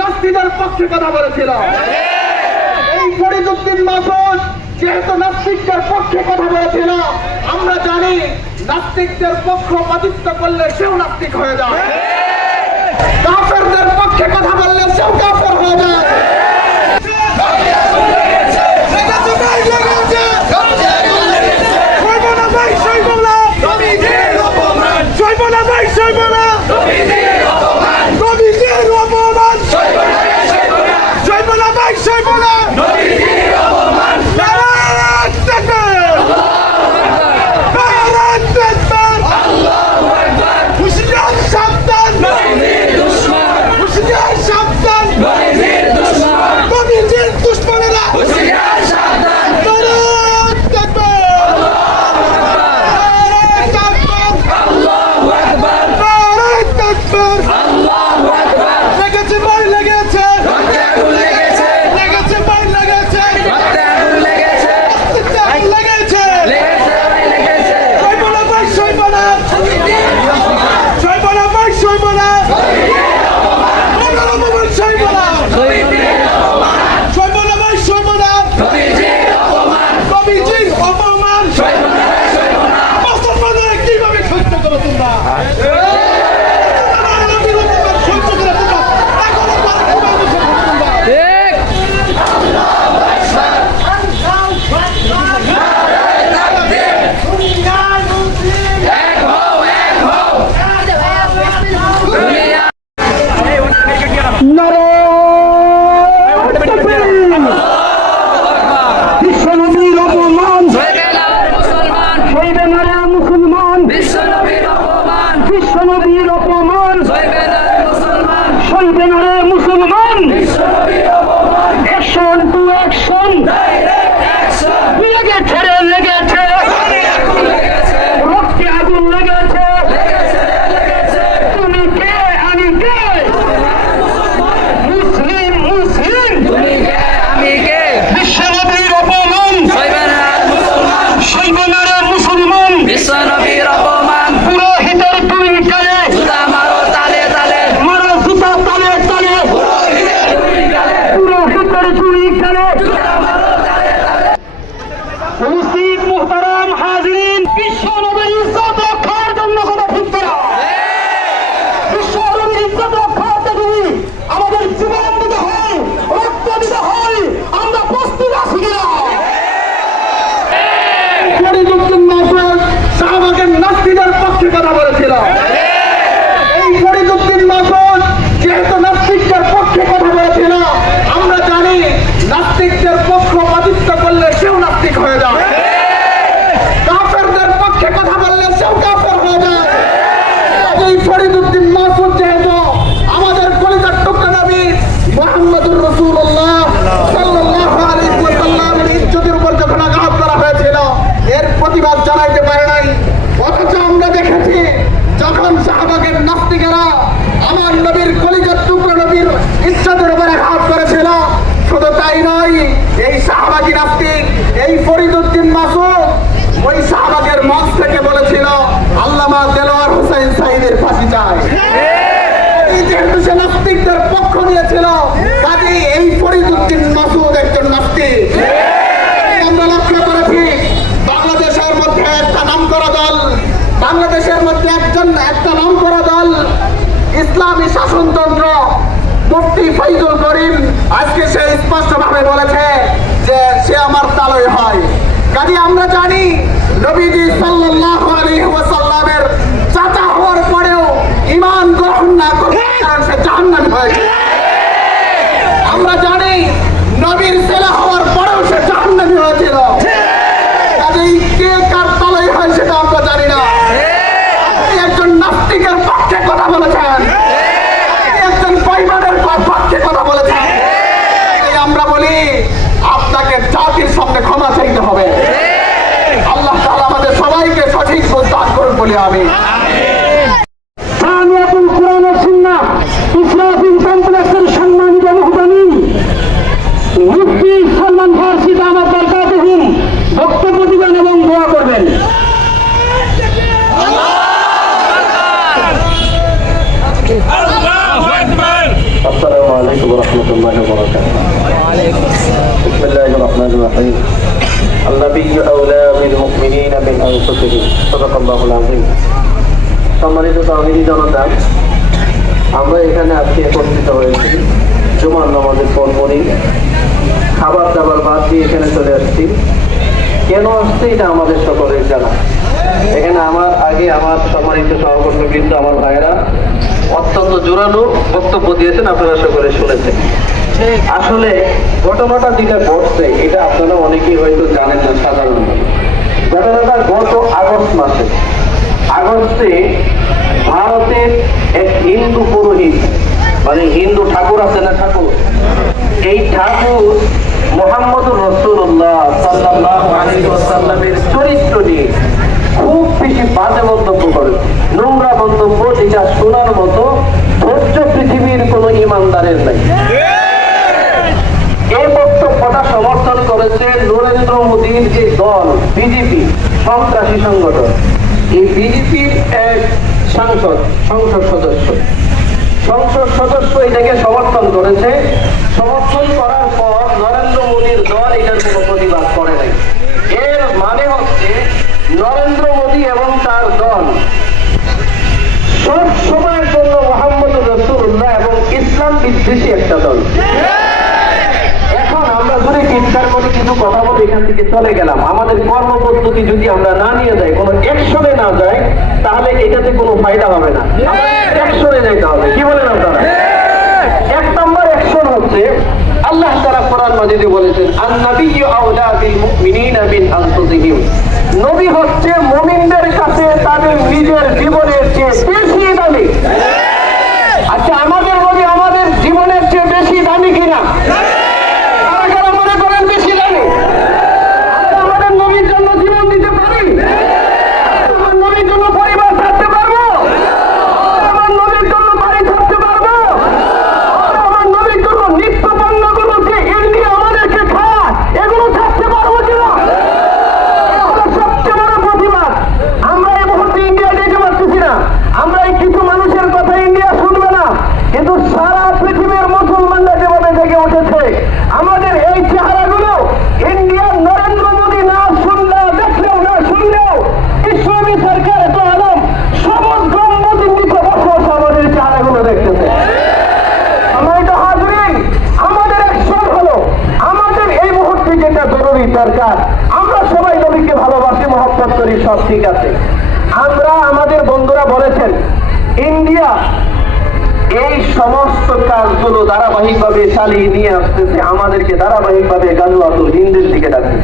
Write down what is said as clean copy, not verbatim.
নাস্তিকদের পক্ষে কথা বলেছিল। এই ফরিদউদ্দিন মাসুদ যেহেতু নাস্তিকদের পক্ষে কথা বলেছিল, আমরা জানি নাস্তিকদের পক্ষপাতিত্ব করলে সেও নাস্তিক হয়ে যায়, কাফেরদের পক্ষে কথা বললে সেও কাফের হয়ে যায়। নাস্তিকদের পক্ষে কথা বলেছিল। এই ফরিদউদ্দিন মাসুদ যেহেতু নাস্তিকদের পক্ষে কথা বলেছিল, আমরা জানি নাস্তিকদের পক্ষপাতিত্ব করলে সেও নাস্তিক হয়ে যায়, কাফেরদের পক্ষে কথা বললে সেও কাফের হয়ে যায়। এই ফরিদউদ্দিন মাসুদ যেহেতু আমাদের কলিজার টুকরা নবী মুহাম্মদুর রাসূলুল্লাহ সাল্লাল্লাহু আলাইহি ওয়াসাল্লামের ইজ্জতের উপর যখন আঘাত করা হয়েছিল, এর প্রতিবাদ জানাইতে পারে নাই। অথচ আমরা দেখেছি যখন সাহাবাগের নাস্তিকেরা আমার নবীর কলিজার টুকরা নবীর ইজ্জতের উপরে আঘাত করেছিল, শুধু তাই নয়, এই সাহাবাগী নাস্তিক এই ফরিদউদ্দিন মাসুদ ওই সাহাবাগের মঞ্চ থেকে বলেছিল আল্লামা দেলোয়ার হোসেন সাঈদীর ফাঁসি চাই। যেহেতু সে নাস্তিকদের পক্ষ নিয়েছিল, কাজেই এই ফরিদউদ্দিন মাসুদ একজন নাস্তিক। আমরা লক্ষ্য করেছি বাংলাদেশের মধ্যে একটা নামকরা দল, বাংলাদেশের মধ্যে একটা নামকরা দল ইসলামী শাসনতন্ত্র মুফতি ফয়জুল করিম আজকে সে স্পষ্টভাবে বলেছে যে সে আমার তালই হয়। কাজে আমরা জানি নবীজি সাল্লাল্লাহু আলাইহি ওয়াসাল্লামের চাচা হওয়ার পরেও ঈমান গ্রহণ না করে সে জাহান্নামে নবীর ছেলে হওয়ার পরেও সে জাহান্নামী হয়েছিল। কাজেই কে কার তলায় হয় সেটা আমরা জানি না। আপনি একজন নাস্তিকের পক্ষে কথা বলেছেন, একজন বেঈমানের পক্ষে কথা বলেছেন। আমরা বলি আপনাকে জাতির সামনে ক্ষমা চাইতে হবে। আল্লাহ তাআলা আমাদের সবাইকে সঠিক বুঝ দান করুন বলি আমি। সামিয়াতুল কুরআন ও সুন্নাহ ইসরাফিল কমপ্লেক্সের সম্মানিত মুহতামিম মুফতি সালমান ফারসি দামাত বরকাতুহুম বক্তব্য দিবেন এবং দোয়া করবেন। السلام عليكم ورحمة الله وبركاته. بسم الله الرحمن الرحيم. النبي أولى بالمؤمنين من أنفسهم. صدق الله العظيم. সম্মানিত তাওহীদি জনতা, আমরা এখানে আজকে একত্রিত হয়েছি জুমার নামাজের পর পরই খাবার দাবার বাদ দিয়ে এখানে চলে আসছি। কেন আসছে এটা আমাদের সকলের জানা। এখানে আমার আগে আমার সম্মানিত সহকর্মীবৃন্দ, আমার ভাইয়েরা অত্যন্ত জোরালো বক্তব্য দিয়েছেন, আপনারা সকলে শুনেছেন। আসলে ঘটনাটা যেটা ঘটছে এটা আপনারা অনেকেই হয়তো জানেন না। সাধারণত ঘটনাটা গত আগস্টে ভারতের এক হিন্দু পুরোহিত, মানে হিন্দু ঠাকুর আছে না, ঠাকুর, এই ঠাকুর মুহাম্মদুর রাসূলুল্লাহ সাল্লাল্লাহু আলাইহি ওয়াসাল্লামের চরিত্র নিয়ে খুব বেশি বাজে মন্তব্য করে, নোংরা মন্তব্য, যেটা শোনার মতো ধৈর্য পৃথিবীর কোন ইমানদারের নাই। এই বক্তব্যটা সমর্থন করেছে নরেন্দ্র মোদীর যে দল বিজেপি, সন্ত্রাসী সংগঠন। এই বিজেপির এক সংসদ সদস্য এটাকে সমর্থন করেছে। সমর্থন করার পর নরেন্দ্র মোদীর দল এটার কোনো প্রতিবাদ করে নাই। এর মানে হচ্ছে নরেন্দ্র মোদী এবং তার দল সব সময়ের জন্য মুহাম্মদুর রাসূলুল্লাহ এবং ইসলাম বিদ্বেষী একটা দল। এখন আমরা যদি চিন্তার করে কিছু কথা বলে এখান থেকে চলে গেলাম, আমাদের কর্মপদ্ধতি যদি আমরা না নিয়ে যাই, কোনো অ্যাকশনে না যাই, তাহলে এটাতে কোনো ফায়দা হবে না। অ্যাকশনে যাইতে হবে। কি বলেন আপনারা? এক নম্বর অ্যাকশন হচ্ছে আল্লাহ তাআলা কোরআন মাজিদে বলেছেন, আন-নাবিয়্যু আওলা বিল মুমিনিনা মিন আনফুসিহিম। নবী হচ্ছে মুমিনদের কাছে তাদের নিজের জীবনের চেয়ে বেশি দামি। আচ্ছা, আমাদের নবী আমাদের জীবনের চেয়ে বেশি দামি কিনা? কারা মনে করেন বেশি দামি? আমাদের নবীর জন্য জীবন দিতে পারি? আমার নবীর জন্য পরিবার থাকতে পারবো? আমার নবীর জন্য বাড়ি থাকতে পারবো? আমার নবীর জন্য নিত্য পণ্যগুলো যে ইন্ডিয়া আমাদেরকে খায়, এগুলো থাকতে পারবো কিনা? সবচেয়ে বড় প্রতিবাদ। আমরা এই মুহূর্তে ইন্ডিয়া যেতে পারতেছি না। আমরা এই কিছু মানুষের কথা ইন্ডিয়া শুনবে না, কিন্তু সারা পৃথিবীর মুসলমানরা যেভাবে জেগে উঠেছে, আমাদের এই চেহারাগুলো ইন্ডিয়ার নরেন্দ্র মোদী না শুনলেও, দেখলেও না শুনলেও, ইসলামী সরকার এত আলম সবুজ গম্বুজের নিচে বসে বসে আমাদের চেহারাগুলো দেখতেছে। সম্মানিত হাজরিন, আমাদের অ্যাকশন হলো, আমাদের এই মুহূর্তে যেটা জরুরি দরকার, আমরা সবাই নবীকে ভালোবাসি, মহব্বত করি, সব ঠিক আছে। আমরা, আমাদের বন্ধুরা বলেছেন ইন্ডিয়া এই সমস্ত কাজগুলো ধারাবাহিকভাবে চালিয়ে নিয়ে আসতেছে, আমাদেরকে ধারাবাহিকভাবে গাজওয়াতুল হিন্দের দিকে ডাকছে।